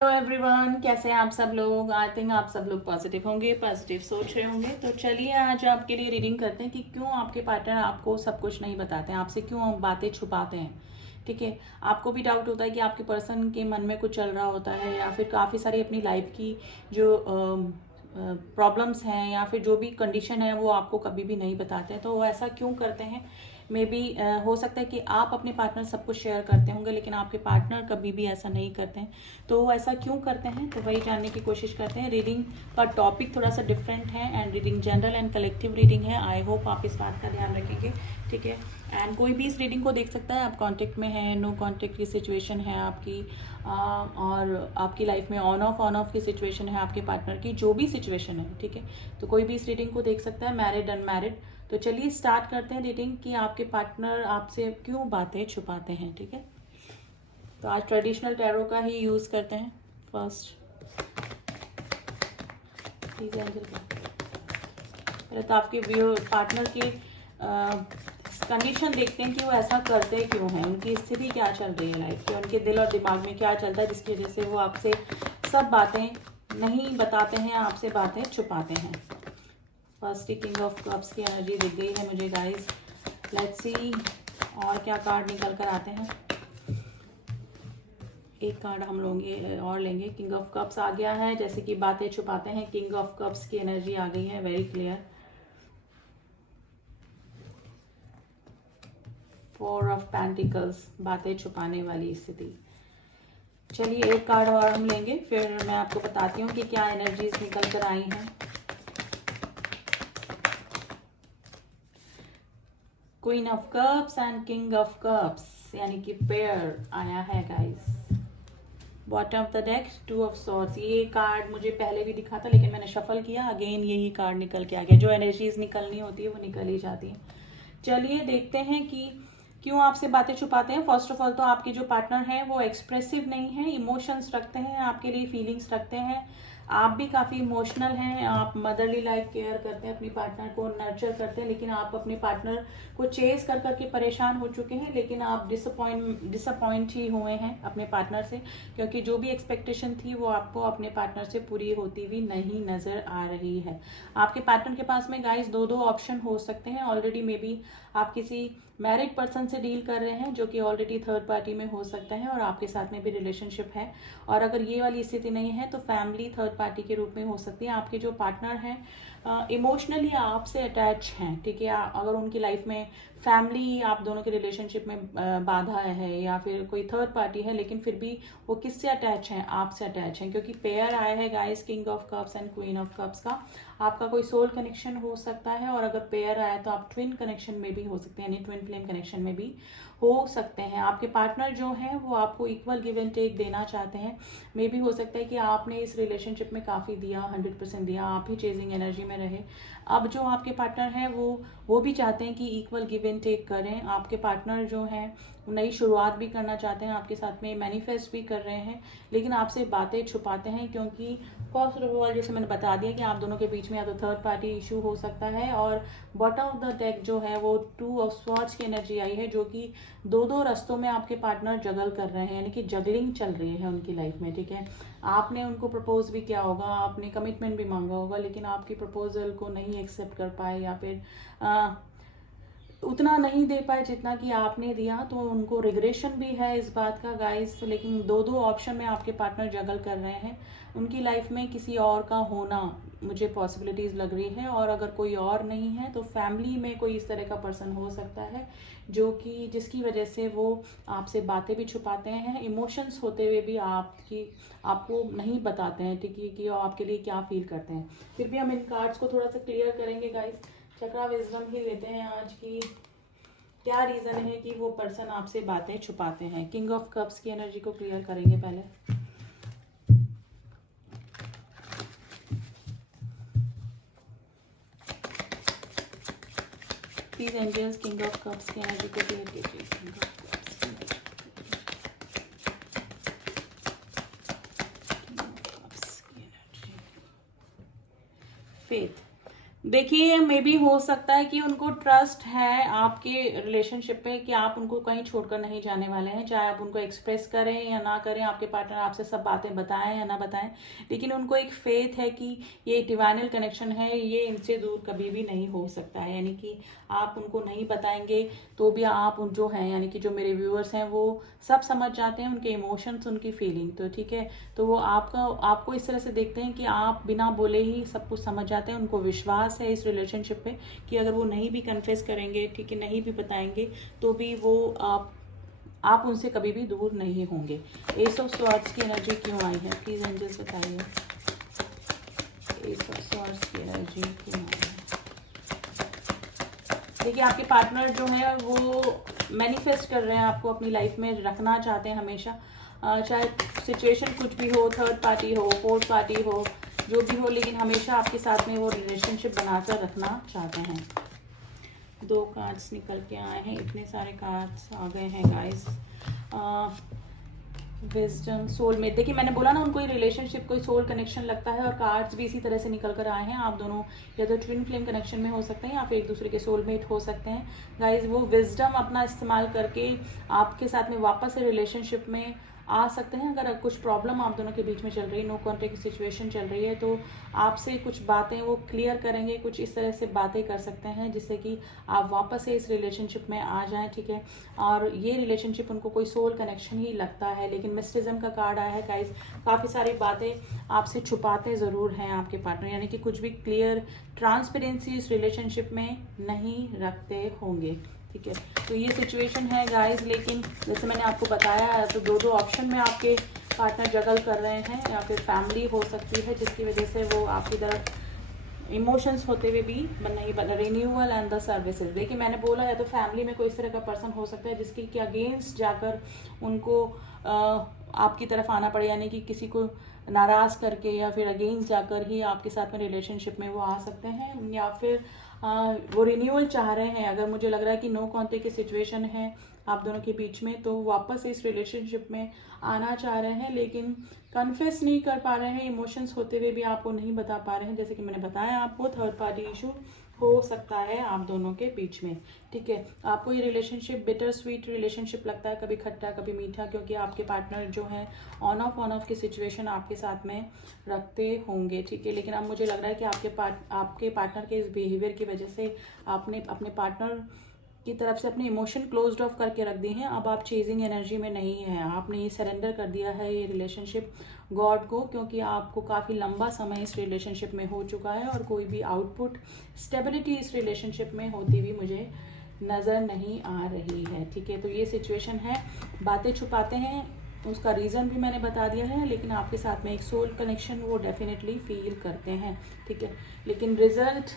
Hello everyone, कैसे हैं आप सब लोग। आई थिंक आप सब लोग पॉजिटिव होंगे, पॉजिटिव सोच रहे होंगे। तो चलिए आज आपके लिए रीडिंग करते हैं कि क्यों आपके पार्टनर आपको सब कुछ नहीं बताते हैं, आपसे क्यों बातें छुपाते हैं। ठीक है, आपको भी डाउट होता है कि आपके पर्सन के मन में कुछ चल रहा होता है या फिर काफ़ी सारी अपनी लाइफ की जो प्रॉब्लम्स हैं या फिर जो भी कंडीशन है वो आपको कभी भी नहीं बताते हैं। तो वो ऐसा क्यों करते हैं। मे बी हो सकता है कि आप अपने पार्टनर सब कुछ शेयर करते होंगे लेकिन आपके पार्टनर कभी भी ऐसा नहीं करते हैं। तो वो ऐसा क्यों करते हैं, तो वही जानने की कोशिश करते हैं। रीडिंग का टॉपिक थोड़ा सा डिफरेंट है and reading general and collective reading है। आई होप आप इस बात का ध्यान रखेंगे। ठीक है, एंड कोई भी इस रीडिंग को देख सकता है। आप कांटेक्ट में हैं, नो कांटेक्ट की सिचुएशन है आपकी, और आपकी लाइफ में ऑन ऑफ की सिचुएशन है आपके पार्टनर की, जो भी सिचुएशन है। ठीक है, तो कोई भी इस रीडिंग को देख सकता है, मैरिड अनमैरिड। तो चलिए स्टार्ट करते हैं रीडिंग कि आपके पार्टनर आपसे क्यों बातें छुपाते हैं। ठीक है, तो आज ट्रेडिशनल टैरो का ही यूज़ करते हैं। फर्स्ट प्लीज एंजल का पहले तो आपके पार्टनर की कंडीशन देखते हैं कि वो ऐसा करते क्यों हैं, उनकी स्थिति क्या चल रही है लाइफ की, उनके दिल और दिमाग में क्या चलता है जिसकी वजह से वो आपसे सब बातें नहीं बताते हैं, आपसे बातें छुपाते हैं। फर्स्ट किंग ऑफ कप्स की एनर्जी दिख गई है मुझे गाइस। लेट्स सी और क्या कार्ड निकल कर आते हैं। एक कार्ड हम लोग और लेंगे। किंग ऑफ कप्स आ गया है, जैसे कि बातें छुपाते हैं। किंग ऑफ कप्स की एनर्जी आ गई है, very clear. Four of pentacles, बातें छुपाने वाली स्थिति। चलिए एक कार्ड और हम लेंगे, फिर मैं आपको बताती हूँ कि क्या एनर्जीज निकल कर आई हैं। Queen of cups and king of cups, यानी कि पेयर आया है guys. Bottom of the deck two of swords. ये कार्ड मुझे पहले भी दिखा था लेकिन मैंने शफल किया, अगेन यही कार्ड निकल के आ गया। जो एनर्जीज निकलनी होती है वो निकल ही जाती है। चलिए देखते हैं कि क्यों आपसे बातें छुपाते हैं। फर्स्ट ऑफ ऑल तो आपके जो पार्टनर हैं वो एक्सप्रेसिव नहीं है, इमोशंस रखते हैं आपके लिए, फीलिंग्स रखते हैं। आप भी काफ़ी इमोशनल हैं, आप मदरली लाइक केयर करते हैं, अपनी पार्टनर को नर्चर करते हैं, लेकिन आप अपने पार्टनर को चेस कर करके परेशान हो चुके हैं। लेकिन आप डिसअपॉइंट ही हुए हैं अपने पार्टनर से, क्योंकि जो भी एक्सपेक्टेशन थी वो आपको अपने पार्टनर से पूरी होती हुई नहीं नज़र आ रही है। आपके पार्टनर के पास में गाइस दो ऑप्शन हो सकते हैं। ऑलरेडी मे बी आप किसी मैरिड पर्सन से डील कर रहे हैं जो कि ऑलरेडी थर्ड पार्टी में हो सकता है और आपके साथ में भी रिलेशनशिप है। और अगर ये वाली स्थिति नहीं है तो फैमिली थर्ड पार्टी के रूप में हो सकती है। आपके जो पार्टनर हैं इमोशनली आपसे अटैच हैं। ठीक है, अगर उनकी लाइफ में फैमिली आप दोनों के रिलेशनशिप में बाधा है या फिर कोई थर्ड पार्टी है, लेकिन फिर भी वो किससे अटैच हैं, आपसे अटैच हैं, क्योंकि पेयर आया है guys king of cups and queen of cups का। आपका कोई सोल कनेक्शन हो सकता है, और अगर पेयर आया तो आप ट्विन कनेक्शन में भी हो सकते हैं, यानी ट्विन फ्लेम कनेक्शन में भी हो सकते हैं। आपके पार्टनर जो हैं वो आपको इक्वल गिव एंड टेक देना चाहते हैं। मे भी हो सकता है कि आपने इस रिलेशनशिप में काफ़ी दिया, 100% दिया, आप ही चेजिंग एनर्जी में रहे। अब जो आपके पार्टनर हैं वो भी चाहते हैं कि इक्वल गिव एंड टेक करें। आपके पार्टनर जो हैं नई शुरुआत भी करना चाहते हैं, आपके साथ में मैनिफेस्ट भी कर रहे हैं, लेकिन आपसे बातें छुपाते हैं। क्योंकि फर्स्ट ऑफ ऑल जैसे मैंने बता दिया कि आप दोनों के बीच में या तो थर्ड पार्टी इशू हो सकता है। और बॉटम ऑफ द डेक जो है वो टू ऑफ स्वॉर्ड्स की एनर्जी आई है, जो कि दो रास्तों में आपके पार्टनर जगल कर रहे हैं, यानी कि जगलिंग चल रही है उनकी लाइफ में। ठीक है, आपने उनको प्रपोज भी किया होगा, आपने कमिटमेंट भी मांगा होगा, लेकिन आपकी प्रपोजल को नहीं एक्सेप्ट कर पाए या फिर उतना नहीं दे पाए जितना कि आपने दिया, तो उनको रिग्रेशन भी है इस बात का गाइस। लेकिन दो ऑप्शन में आपके पार्टनर जगल कर रहे हैं। उनकी लाइफ में किसी और का होना मुझे पॉसिबिलिटीज़ लग रही है, और अगर कोई और नहीं है तो फैमिली में कोई इस तरह का पर्सन हो सकता है जो कि जिसकी वजह से वो आपसे बातें भी छुपाते हैं, इमोशंस होते हुए भी आपको नहीं बताते हैं। ठीक है, कि वो आपके लिए क्या फील करते हैं। फिर भी हम इन कार्ड्स को थोड़ा सा क्लियर करेंगे गाइस। चक्रा विजडम ही लेते हैं आज की, क्या रीज़न है कि वो पर्सन आपसे बातें छुपाते हैं। किंग ऑफ कप्स की एनर्जी को क्लियर करेंगे पहले। Please angels king of cups की एनर्जी को क्लियर कीजिए। किंग ऑफ कप्स की एनर्जी, किंग ऑफ कप्स की एनर्जी, फेथ। देखिए मे बी हो सकता है कि उनको ट्रस्ट है आपके रिलेशनशिप पे कि आप उनको कहीं छोड़कर नहीं जाने वाले हैं, चाहे आप उनको एक्सप्रेस करें या ना करें, आपके पार्टनर आपसे सब बातें बताएं या ना बताएं, लेकिन उनको एक फेथ है कि ये डिवाइनल कनेक्शन है, ये इनसे दूर कभी भी नहीं हो सकता है। यानी कि आप उनको नहीं बताएंगे तो भी आप उन जो हैं, यानी कि जो मेरे व्यूअर्स हैं वो सब समझ जाते हैं, उनके इमोशंस, उनकी फीलिंग, तो ठीक है। तो वो आपको इस तरह से देखते हैं कि आप बिना बोले ही सब कुछ समझ जाते हैं। उनको विश्वास है इस रिलेशनशिप पे कि अगर वो नहीं भी कन्फेस करेंगे, ठीक है, नहीं भी बताएंगे, तो भी वो आप उनसे कभी भी दूर नहीं होंगे। एस ऑफ स्वॉर्ड्स की एनर्जी क्यों आई है, प्लीज एंजल्स बताइए। एस ऑफ स्वॉर्ड्स की एनर्जी क्यों आई है? देखिए आपके पार्टनर जो है वो मैनिफेस्ट कर रहे हैं, आपको अपनी लाइफ में रखना चाहते हैं हमेशा, चाहे सिचुएशन कुछ भी हो, थर्ड पार्टी हो, फोर्थ पार्टी हो, जो भी हो, लेकिन हमेशा आपके साथ में वो रिलेशनशिप बनाकर रखना चाहते हैं। 2 कार्ड्स निकल के आए हैं, इतने सारे कार्ड्स आ गए हैं गाइस। विजडम, सोलमेट, देखिए मैंने बोला ना उनको ये रिलेशनशिप कोई सोल कनेक्शन लगता है, और कार्ड्स भी इसी तरह से निकल कर आए हैं। आप दोनों या तो ट्विन फ्लेम कनेक्शन में हो सकते हैं या फिर एक दूसरे के सोलमेट हो सकते हैं गाइज। वो विजडम अपना इस्तेमाल करके आपके साथ में वापस से रिलेशनशिप में आ सकते हैं। अगर कुछ प्रॉब्लम आप दोनों के बीच में चल रही है, नो कॉन्टेक्ट की सिचुएशन चल रही है, तो आपसे कुछ बातें वो क्लियर करेंगे, कुछ इस तरह से बातें कर सकते हैं जिससे कि आप वापस से इस रिलेशनशिप में आ जाएं, ठीक है। और ये रिलेशनशिप उनको कोई सोल कनेक्शन ही लगता है, लेकिन मिस्टिज्म का कार्ड आया है गाइस। काफ़ी सारी बातें आपसे छुपाते ज़रूर हैं आपके पार्टनर, यानी कि कुछ भी क्लियर ट्रांसपेरेंसी इस रिलेशनशिप में नहीं रखते होंगे, ठीक है। तो ये सिचुएशन है गाइस, लेकिन जैसे मैंने आपको बताया है तो 2 ऑप्शन में आपके पार्टनर जगल कर रहे हैं, या फिर फैमिली हो सकती है जिसकी वजह से वो आपकी तरफ इमोशंस होते हुए भी नहीं बना। रिन्यूअल एंड द सर्विसेज, देखिए मैंने बोला है तो फैमिली में कोई इस तरह का पर्सन हो सकता है जिसकी के अगेंस्ट जाकर उनको आपकी तरफ आना पड़े, यानी कि किसी को नाराज करके या फिर अगेंस्ट जाकर ही आपके साथ में रिलेशनशिप में वो आ सकते हैं, या फिर वो रिन्यूअल चाह रहे हैं। अगर मुझे लग रहा है कि नो कॉन्टेक्ट की सिचुएशन है आप दोनों के बीच में, तो वापस इस रिलेशनशिप में आना चाह रहे हैं, लेकिन कन्फेस नहीं कर पा रहे हैं, इमोशंस होते हुए भी आपको नहीं बता पा रहे हैं। जैसे कि मैंने बताया आपको, थर्ड पार्टी इशू हो सकता है आप दोनों के बीच में, ठीक है। आपको ये रिलेशनशिप बिटर स्वीट रिलेशनशिप लगता है, कभी खट्टा कभी मीठा, क्योंकि आपके पार्टनर जो है ऑन ऑफ की सिचुएशन आपके साथ में रखते होंगे, ठीक है। लेकिन अब मुझे लग रहा है कि आपके पार्टनर के इस बिहेवियर की वजह से आपने अपने पार्टनर की तरफ से अपने इमोशन क्लोज्ड ऑफ करके रख दी हैं। अब आप चेजिंग एनर्जी में नहीं हैं, आपने ये सरेंडर कर दिया है ये रिलेशनशिप गॉड को, क्योंकि आपको काफ़ी लंबा समय इस रिलेशनशिप में हो चुका है और कोई भी आउटपुट स्टेबिलिटी इस रिलेशनशिप में होती हुई मुझे नज़र नहीं आ रही है, ठीक है। तो ये सिचुएशन है, बातें छुपाते हैं, उसका रीज़न भी मैंने बता दिया है, लेकिन आपके साथ में एक सोल कनेक्शन वो डेफिनेटली फील करते हैं, ठीक है। लेकिन रिजल्ट,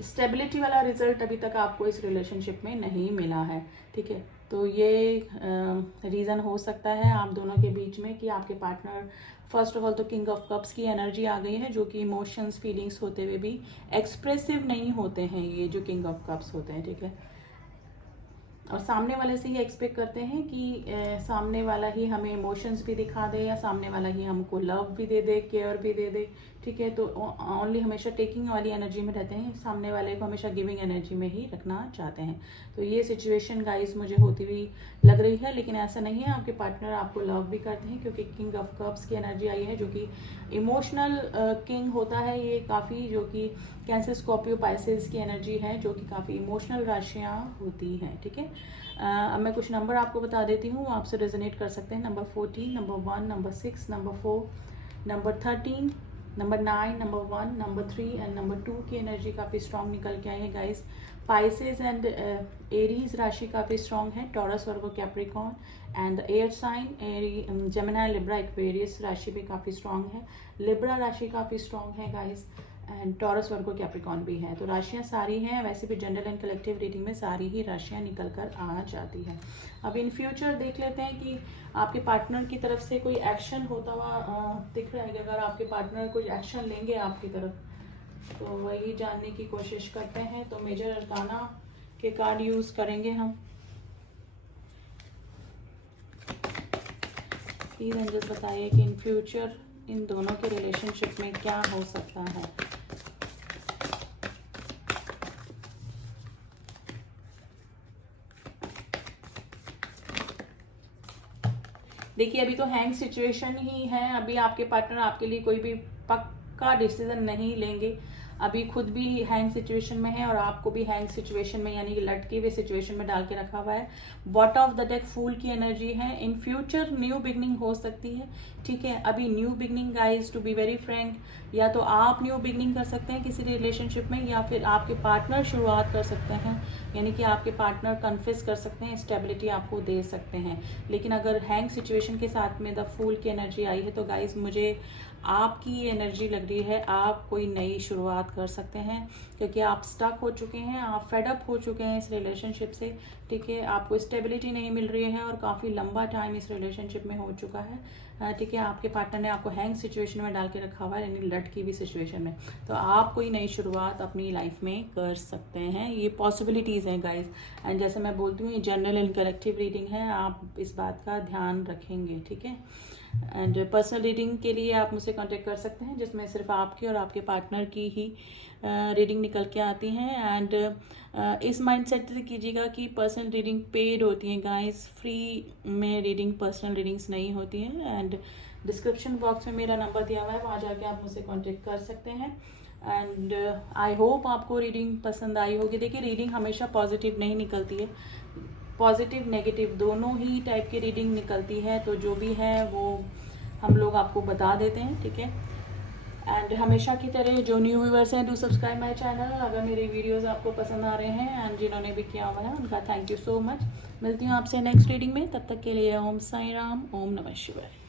स्टेबिलिटी वाला रिजल्ट अभी तक आपको इस रिलेशनशिप में नहीं मिला है, ठीक है। तो ये रीज़न हो सकता है आप दोनों के बीच में कि आपके पार्टनर, फर्स्ट ऑफ ऑल तो किंग ऑफ कप्स की एनर्जी आ गई है, जो कि इमोशंस फीलिंग्स होते हुए भी एक्सप्रेसिव नहीं होते हैं ये जो किंग ऑफ कप्स होते हैं, ठीक है। और सामने वाले से ये एक्सपेक्ट करते हैं कि सामने वाला ही हमें इमोशंस भी दिखा दे, या सामने वाला ही हमको लव भी दे दे, केयर भी दे दे, ठीक है। तो ओनली हमेशा टेकिंग वाली एनर्जी में रहते हैं, सामने वाले को हमेशा गिविंग एनर्जी में ही रखना चाहते हैं। तो ये सिचुएशन गाइस मुझे होती हुई लग रही है, लेकिन ऐसा नहीं है, आपके पार्टनर आपको लव भी करते हैं, क्योंकि किंग ऑफ कप्स की एनर्जी आई है, जो कि इमोशनल किंग होता है ये काफ़ी, जो कि कैंसर, स्कॉर्पियो, पाइसेस की एनर्जी है, जो कि काफ़ी इमोशनल राशियाँ होती हैं, ठीक है। अब मैं कुछ नंबर आपको बता देती हूँ, आपसे रेजोनेट कर सकते हैं। Number 14, number 1, number 6, number 4, number 13, number 9, number 1, number 3 and number 2 की एनर्जी काफ़ी स्ट्रॉन्ग निकल के आई है गाइस। पाइसेस एंड एरीज राशि काफ़ी स्ट्रॉन्ग है, Taurus, Virgo, Capricorn and air sign, Gemini, Libra, Aquarius राशि भी काफ़ी स्ट्रॉन्ग है। लिब्रा राशि काफ़ी स्ट्रॉन्ग है guys, and taurus, Virgo, Capricorn भी है। तो राशियां सारी हैं, वैसे भी जनरल एंड कलेक्टिव रीडिंग में सारी ही राशियां निकल कर आ जाती हैं। अब इन फ्यूचर देख लेते हैं कि आपके पार्टनर की तरफ से कोई एक्शन होता हुआ दिख रहा है कि अगर आपके पार्टनर कुछ एक्शन लेंगे आपकी तरफ, तो वही जानने की कोशिश करते हैं। तो मेजर अर्काना के कार्ड यूज़ करेंगे हम। प्लीज एंजल्स बताइए कि इन फ्यूचर इन दोनों के रिलेशनशिप में क्या हो सकता है। देखिए अभी तो हैंग सिचुएशन ही है, अभी आपके पार्टनर आपके लिए कोई भी पक्का डिसीजन नहीं लेंगे, अभी खुद भी हैंग सिचुएशन में है और आपको भी हैंग सिचुएशन में यानी कि लटके हुए सिचुएशन में डाल के रखा हुआ है। बॉटम ऑफ द डेक फूल की एनर्जी है। इन फ्यूचर न्यू बिगनिंग हो सकती है, ठीक है। अभी new beginning guys, to be very frank, या तो आप न्यू बिगनिंग कर सकते हैं किसी रिलेशनशिप में, या फिर आपके पार्टनर शुरुआत कर सकते हैं, यानी कि आपके पार्टनर कन्फेस कर सकते हैं, स्टेबिलिटी आपको दे सकते हैं। लेकिन अगर हैंग सिचुएशन के साथ में द फूल की एनर्जी आई है तो गाइज मुझे आपकी एनर्जी लग रही है, आप कोई नई शुरुआत कर सकते हैं, क्योंकि आप स्टक हो चुके हैं, आप फेडअप हो चुके हैं इस रिलेशनशिप से, ठीक है। आपको स्टेबिलिटी नहीं मिल रही है और काफ़ी लंबा टाइम इस रिलेशनशिप में हो चुका है, ठीक है। आपके पार्टनर ने आपको हैंग सिचुएशन में डाल के रखा हुआ है, यानी लटकी हुई सिचुएशन में, तो आप कोई नई शुरुआत अपनी लाइफ में कर सकते हैं, ये पॉसिबिलिटीज़ हैं गाइज। एंड जैसे मैं बोलती हूँ ये जनरल एंड कलेक्टिव रीडिंग है, आप इस बात का ध्यान रखेंगे, ठीक है। एंड पर्सनल रीडिंग के लिए आप मुझसे कांटेक्ट कर सकते हैं, जिसमें सिर्फ आपकी और आपके पार्टनर की ही रीडिंग निकल के आती हैं। एंड इस माइंडसेट से कीजिएगा कि पर्सनल रीडिंग पेड होती हैं गाइस, फ्री में रीडिंग पर्सनल रीडिंग्स नहीं होती हैं। एंड डिस्क्रिप्शन बॉक्स में मेरा नंबर दिया हुआ है, वहाँ जाके आप मुझसे कांटेक्ट कर सकते हैं। एंड आई होप आपको रीडिंग पसंद आई होगी। देखिए रीडिंग हमेशा पॉजिटिव नहीं निकलती है, पॉजिटिव नेगेटिव दोनों ही टाइप की रीडिंग निकलती है, तो जो भी है वो हम लोग आपको बता देते हैं, ठीक है। एंड हमेशा की तरह जो न्यू व्यूअर्स हैं, डू सब्सक्राइब माय चैनल अगर मेरे वीडियोस आपको पसंद आ रहे हैं, एंड जिन्होंने भी किया हुआ है उनका थैंक यू सो मच। मिलती हूँ आपसे नेक्स्ट रीडिंग में, तब तक के लिए ओम साई राम, ओम नमः शिवाय।